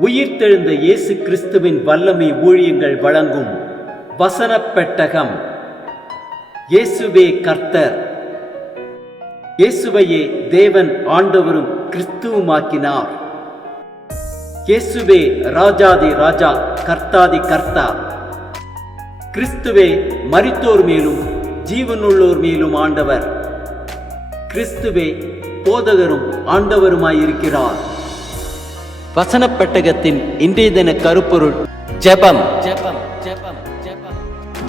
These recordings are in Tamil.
உயிர்த்தெழுந்த இயேசு கிறிஸ்துவின் வல்லமை ஊழியங்கள் வழங்கும் வசனப் பெட்டகம். இயேசுவே கர்த்தர். இயேசுவையே தேவன் ஆண்டவரும் கிறிஸ்துவுமாக்கினார். இயேசுவே ராஜாதி ராஜா, கர்த்தாதி கர்த்தா. கிறிஸ்துவே மரித்தோர் மேலும் ஜீவனுள்ளோர் மேலும் ஆண்டவர். கிறிஸ்துவே போதகரும் ஆண்டவருமாயிருக்கிறார். வசனப் பெட்டகத்தின் இன்றைய தின கருப்பொருள் ஜெபம்.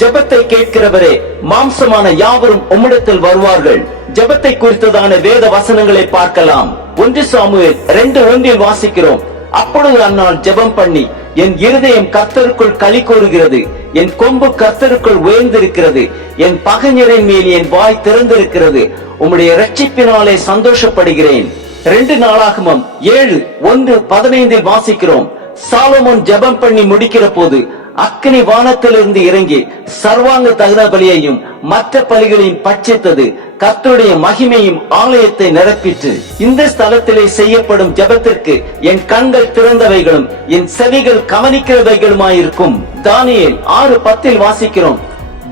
ஜெபத்தை கேட்கிறவரே, மாம்சமான யாவரும் உம்மிடத்தில் வருவார்கள். ஜெபத்தை குறித்ததான வேத வசனங்களை பார்க்கலாம். 1 சாமுவேல் 2:1 வாசிக்கிறோம். அப்பொழுது அந்நாள் ஜெபம் பண்ணி, என் இருதயம் கர்த்தருக்குள் களி கூறுகிறது, என் கொம்பு கர்த்தருக்குள் உயர்ந்திருக்கிறது, என் பகைஞரின் மேல் என் வாய் திறந்திருக்கிறது, உம்முடைய இரட்சிப்பினாலே சந்தோஷப்படுகிறேன். 2 நாளாகமம் 7:1-15 வாசிக்கிறோம். சாலமோன் ஜெபம் பண்ணி முடிக்கிற போது அக்கினி வானத்திலிருந்து இறங்கி சர்வாங்க தகன பலியையும் மற்ற பலிகளையும் பட்சித்தது. கர்த்தருடைய மகிமையும் ஆலயத்தை நிரப்பிற்று. இந்த ஸ்தலத்திலே செய்யப்படும் ஜெபத்திற்கு என் கண்கள் திறந்தவைகளும் என் செவிகள் கவனிக்கிறவைகளுமாயிருக்கும். தானியேல் 6:10 வாசிக்கிறோம்.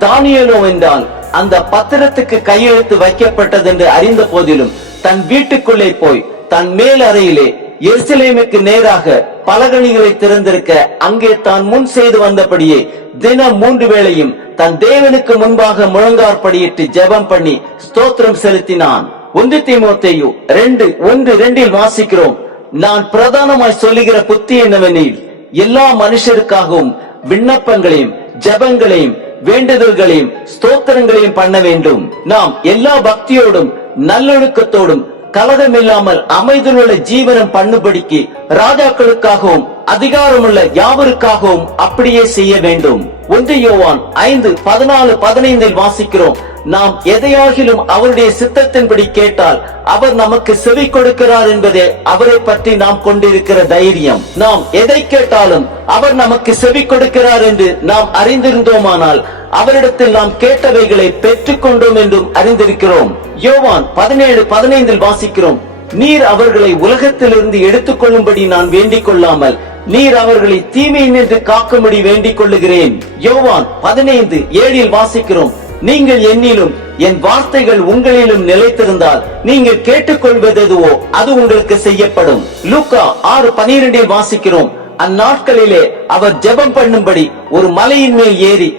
தானியேலோ என்றால் அந்த பத்திரத்துக்கு கையெழுத்து வைக்கப்பட்டது என்று அறிந்த போதிலும் தன் வீட்டுக்குள்ளே போய் தன் மேல் அறையிலே எருசலேமுக்கு நேராக பலகணிகளை திறந்திருக்க அங்கே தான் முன் செய்து வந்தபடியே தினம் 3 வேளையும் தன் தேவனுக்கு முன்பாக முழங்காற்படியிட்டு ஜெபம் பண்ணி ஸ்தோத்திரம் செலுத்தினான். 1 தீமோத்தேயு 2:1-2 வாசிக்கிறோம். நான் பிரதானமாய் சொல்லுகிற புத்தி என்னவெனில், எல்லா மனுஷருக்காகவும் விண்ணப்பங்களையும் ஜெபங்களையும் வேண்டுதல்களையும் ஸ்தோத்திரங்களையும் பண்ண வேண்டும். நாம் எல்லா பக்தியோடும் நல்லொழுக்கத்தோடும் கலகமில்லாமல் அமைதியுள்ள ஜீவனம் பண்ணும்படிக்கு ராஜாக்களுக்காகவும் அதிகாரமுள்ள யாவருக்காகவும் அப்படியே செய்ய வேண்டும். 1 யோவான் 5:14-15 வாசிக்கிறோம். நாம் எதையாகிலும் அவருடைய சித்தத்தின்படி கேட்டால் அவர் நமக்கு செவி கொடுக்கிறார் என்பதே அவரை பற்றி நாம் கொண்டிருக்கிற தைரியம். நாம் எதை கேட்டாலும் அவர் நமக்கு செவி கொடுக்கிறார் என்று நாம் அறிந்திருந்தோமானால் அவரிடத்தில் நாம் கேட்டவைகளை பெற்றுக் கொண்டோம் என்றும் அறிந்திருக்கிறோம். யோவான் 17:15 வாசிக்கிறோம். நீர் அவர்களை உலகத்திலிருந்து எடுத்துக் கொள்ளும்படி நான் வேண்டிக் கொள்ளாமல் நீர் அவர்களை தீமையினின்று காக்கும்படி வேண்டிக் கொள்ளுகிறேன். யோவான் 15:7 வாசிக்கிறோம். நீங்கள் என்னிலும் என் வார்த்தைகள் உங்களிலும் நிலைத்திருந்தால் நீங்கள் கேட்டுக்கொள்வதெதுவோ அது உங்களுக்கு செய்யப்படும். லூக்கா 6:12 வாசிக்கிறோம். அந்நாட்களிலே அவர் ஜெபம் பண்ணும்படி ஒரு மலையின் மேல் ஏறி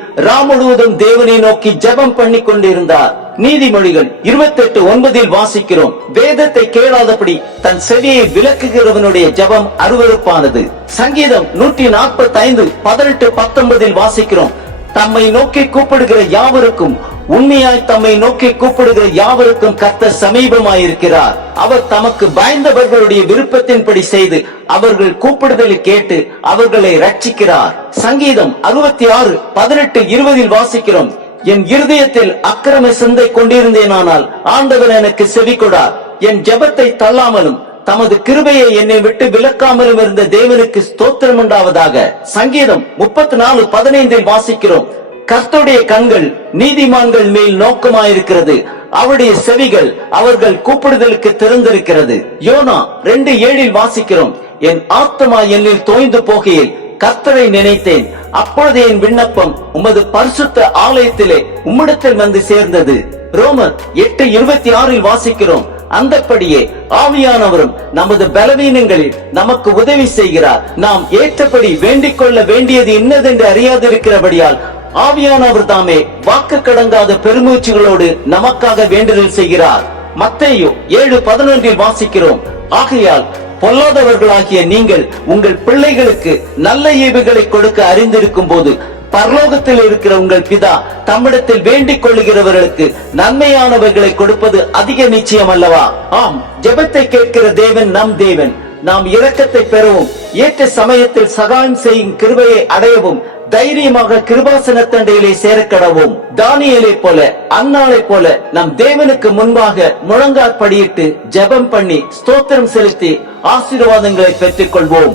முழுவதும் தேவனை நோக்கி ஜெபம் பண்ணி கொண்டிருந்தார். நீதிமொழிகள் 28:9 வாசிக்கிறோம். வேதத்தை கேளாதபடி தன் செவியை விலக்குகிறவனுடைய ஜெபம் அருவருப்பானது. சங்கீதம் 145:18-19 வாசிக்கிறோம். தம்மை நோக்கி கூப்பிடுகிற யாவருக்கும், உண்மையாய் தம்மை நோக்கி கூப்பிடுகிற யாவருக்கும் கர்த்தர் சமீபமாயிருக்கிறார். அவர் தமக்கு பயந்தவர்களுடைய விருப்பத்தின்படி செய்து அவர்கள் கூப்பிடுதலை கேட்டு அவர்களை ரட்சிக்கிறார். சங்கீதம் 66:18-20 வாசிக்கிறோம். என் இருதயத்தில் அக்கிரம சிந்தை கொண்டிருந்தேனானால் ஆண்டவர் எனக்கு செவி கொடார். என் ஜெபத்தை தள்ளாமலும் தமது கிருபையை என்னை விட்டு விலக்காமலும் இருந்த தேவனுக்கு ஸ்தோத்திரம் உண்டாவதாக. சங்கீதம் 34:15 வாசிக்கிறோம். கர்த்தருடைய கண்கள் நீதிமான்கள் மேல் நோக்கமாயிருக்கிறது, அவருடைய செவிகள் அவர்கள் கூப்பிடுதலுக்கு திறந்திருக்கிறது. யோனா 2:7 வாசிக்கிறோம். என் ஆத்துமா என்னில் தோய்ந்து போகையில் கர்த்தரை நினைத்தேன், அப்பொழுது என் விண்ணப்பம் உமது பரிசுத்த ஆலயத்திலே உம்மிடத்தில் வந்து சேர்ந்தது. ரோமர் 8:26 வாசிக்கிறோம். அந்தப்படியே ஆவியானவரும் நமது பலவீனங்களில் நமக்கு உதவி செய்கிறார். நாம் ஏற்றபடி வேண்டிக் கொள்ள வேண்டியது இன்னதென்று அறியாதிருக்கிறபடியால் ஆவியானவர் தாமே வாக்கு கடங்காத பெருமூச்சுகளோடு நமக்காக வேண்டுதல் செய்கிறார். மத்தேயு 7:11 வாசிக்கிறோம். ஆகையால் பொல்லாதவர்களாகிய நீங்கள் உங்கள் பிள்ளைகளுக்கு நல்ல ஈவுகளை கொடுக்க அறிந்திருக்கும் போது பரலோகத்தில் இருக்கிற உங்கள் பிதா தம்மிடத்தில் வேண்டிக் கொள்ளுகிறவர்களுக்கு நன்மையானவர்களை கொடுப்பது அதிக நிச்சயம் அல்லவா? ஆம், ஜெபத்தை கேட்கிற தேவன் நம் தேவன். நாம் இரக்கத்தை பெறவும் ஏற்ற சமயத்தில் சகாயம் செய்யும் கிருபையை அடையவும் தைரியமாக கிருபாசனத்தண்டையிலே சேரக்கடவும். தானியேலை போல அன்னாளை போல நம் தேவனுக்கு முன்பாக முழங்காற்படியிட்டு ஜெபம் பண்ணி ஸ்தோத்திரம் செலுத்தி ஆசீர்வாதங்களை பெற்றுக் கொள்வோம்.